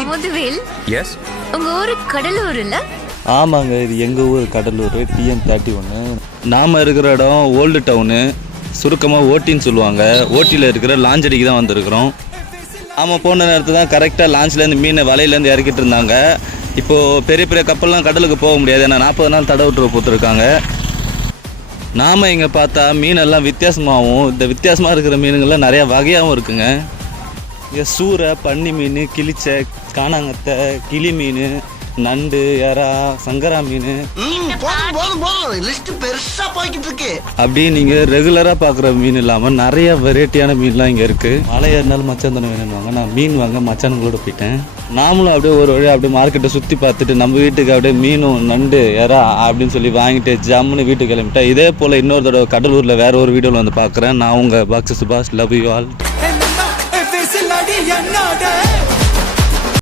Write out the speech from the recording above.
அமுதவேல், S. உங்க ஊரு கடலூர் இல்ல? ஆமாங்க, இது எங்கள் ஊர் கடலூர், TN31. நாம் இருக்கிற இடம் ஓல்டு டவுனு, சுருக்கமாக ஓட்டின்னு சொல்லுவாங்க. ஓட்டியில் இருக்கிற லாஞ்சடிக்கு தான் வந்திருக்கிறோம். ஆமாம், போன நேரத்தில் தான் கரெக்டாக லான்ச்லேருந்து மீனை வலையிலேருந்து இறக்கிட்டு இருந்தாங்க. இப்போது பெரிய பெரிய கப்பல்லாம் கடலுக்கு போக முடியாது, ஏன்னா 40 நாள் தடை விட்டுற போட்டுருக்காங்க. நாம் இங்கே பார்த்தா மீனெல்லாம் வித்தியாசமாகவும், இந்த வித்தியாசமாக இருக்கிற மீனுங்கள்லாம் நிறையா வகையாகவும் இருக்குங்க. இங்கே சூரை, பன்னி மீன், கிளிச்சை, காணாங்கத்தை, கிளி மீன், நண்டு, எறா, சங்கரா மீன், அப்படி நீங்கள் ரெகுலராக பார்க்குற மீன் இல்லாமல் நிறைய வெரைட்டியான மீன்லாம் இங்கே இருக்குது. மழை ஏறினாலும் மச்சான் வேணும்வாங்க. நான் மீன் வாங்க மச்சானுங்களோட போயிட்டேன். நாமளும் அப்படியே ஒரு வழியாக அப்படியே மார்க்கெட்டை சுற்றி பார்த்துட்டு நம்ம வீட்டுக்கு அப்படியே மீனும் நண்டு எறா அப்படின்னு சொல்லி வாங்கிட்டு ஜம்முன்னு வீட்டுக்கு கிளம்பிட்டேன். இதே போல் இன்னொரு தடவை கடலூரில் வேறு ஒரு வீடியோவில் வந்து பார்க்குறேன். நான் உங்கள் பாக்ஸு சுபாஷ். Love you all.